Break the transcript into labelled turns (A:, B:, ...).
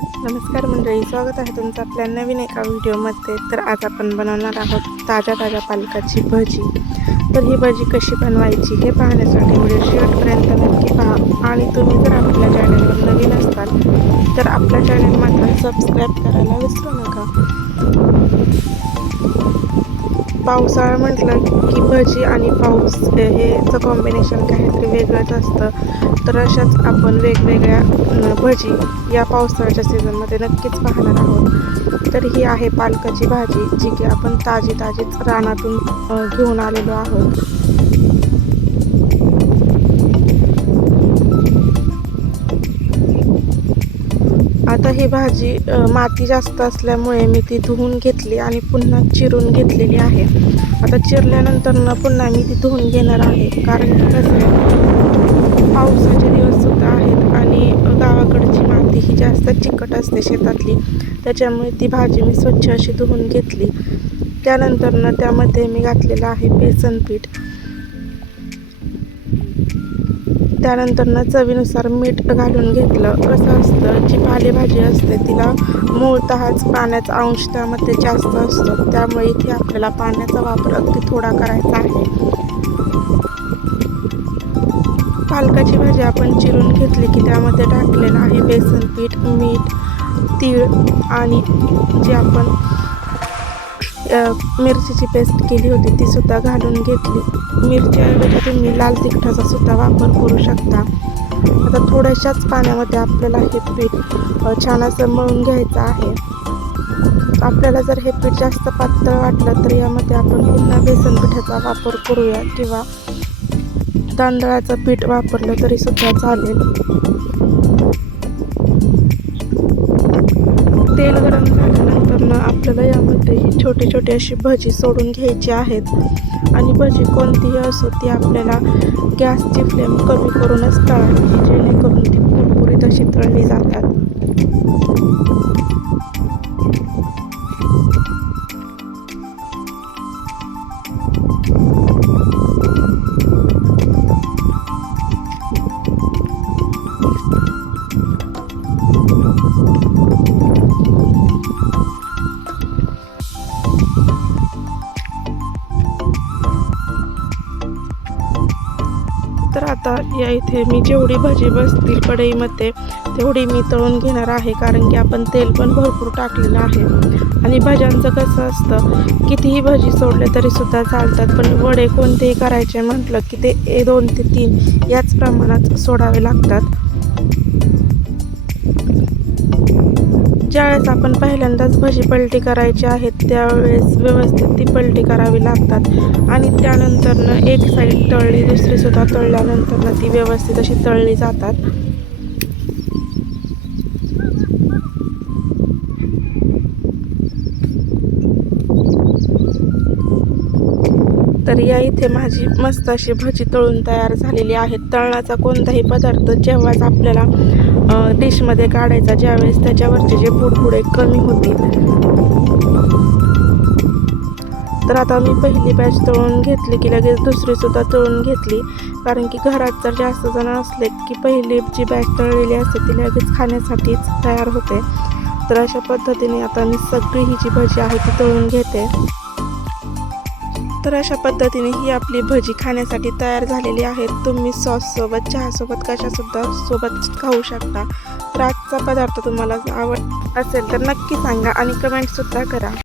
A: नमस्कार मंडळी स्वागत आहे तुमचं आपल्या नवीन एका व्हिडिओमध्ये. तर आज आपण बनवणार आहोत ताज्या ताज्या पालकाची भजी. तर ही भजी कशी बनवायची हे पाहण्यासाठी व्हिडिओ शेवटपर्यंत नक्की पहा. आणि तुम्ही जर आपल्या चॅनलवर नवीन असाल तर आपल्या चॅनल मात्र सबस्क्राईब करायला विसरू नका. पावसाळा म्हटलं की भजी आणि पाऊस हेचं कॉम्बिनेशन काहीतरी वेगळंच असतं. तर अशाच आपण वेगवेगळ्या भजी या पावसाळ्याच्या सीझनमध्ये नक्कीच पाहणार आहोत. तर ही आहे पालकाची भाजी जी की आपण ताजी ताजीच रानातून घेऊन आलेलो आहोत. आता ही भाजी माती जास्त असल्यामुळे मी ती धुवून घेतली आणि पुन्हा चिरून घेतलेली आहे. आता चिरल्यानंतरनं पुन्हा मी ती धुवून घेणार आहे. कारण कसं पावसाचे दिवस सुद्धा आहेत आणि गावाकडची माती ही जास्त चिकट असते शेतातली. त्याच्यामुळे ती भाजी मी स्वच्छ अशी धुवून घेतली. त्यानंतरनं त्यामध्ये मी घातलेलं आहे बेसन पीठ त्यानंतर ना चवीनुसार मीठ घालून घेतलं. कसं असतं जी पालेभाजी असते तिला मूळतःच पाण्याचा अंश त्यामध्ये जास्त असतो. त्यामुळे इथे आपल्याला पाण्याचा वापर अगदी थोडा करायचा आहे. पालकाची भाजी आपण चिरून घेतली की त्यामध्ये टाकलेलं आहे बेसन पीठ मीठ तीळ आणि जे आपण मिरचीची पेस्ट केली होती ती सुद्धा घालून घेतली. मिरच्याऐवजी तुम्ही लाल तिखटाचा सुद्धा वापर करू शकता. आता थोड्याशाच पाण्यामध्ये आपल्याला हे पीठ छान असं मळून घ्यायचं आहे. आपल्याला जर हे पीठ जास्त पातळ वाटलं तर यामध्ये आपण पुन्हा बेसन पिठाचा वापर करूया किंवा तांदळाचं पीठ वापरलं तरी सुद्धा चालेल. आपल्याला यामध्ये ही छोटी छोटी अशी भजी सोडून घ्यायची आहेत. आणि भजी कोणतीही असो ती आपल्याला गॅसची फ्लेम कमी करूनच तळायची जेणेकरून ती कुरकुरीत अशी तळली जातात. तर आता या इथे मी जेवढी भजी बसतील कढईमध्ये तेवढी मी तळून घेणार आहे कारण की आपण तेल पण भरपूर टाकलेलं आहे. आणि भाज्यांचं कसं असतं कितीही भजी सोडले तरी सुद्धा चालतात पण वडे कोणतेही करायचे म्हटलं की ते ए- दोन ते तीन याच प्रमाणात सोडावे लागतात. ज्यावेळेस आपण पहिल्यांदाच भजी पलटी करायची आहेत त्यावेळेस व्यवस्थित ती पलटी करावी लागतात. आणि त्यानंतरनं एक साईड तळली दुसरीसुद्धा तळल्यानंतरनं ती व्यवस्थित अशी तळली जातात. तर या इथे माझी मस्त अशी भजी तळून तयार झालेली आहे. तळणाचा कोणताही पदार्थ जेव्हाच आपल्याला डिशमध्ये काढायचा ज्यावेळेस त्याच्यावरचे जे पुडपुडे कमी होतील. तर आता मी पहिली बॅच तळून घेतली की लगेच दुसरीसुद्धा तळून घेतली. कारण की घरात जर जास्त जण असले की पहिली जी बॅच तळलेली असते ती लगेच खाण्यासाठीच तयार होते. तर अशा पद्धतीने आता मी सगळी ही जी भजी आहे ती तळून घेते. तर अशा पद्धतीने ही आपली भजी खाण्यासाठी तयार झालेली आहे तुम्ही सॉससोबत चहासोबत कशासुद्धा सोबत खाऊ शकता. तर आजचा पदार्थ तुम्हाला आवड असेल तर नक्की सांगा आणि कमेंटसुद्धा करा.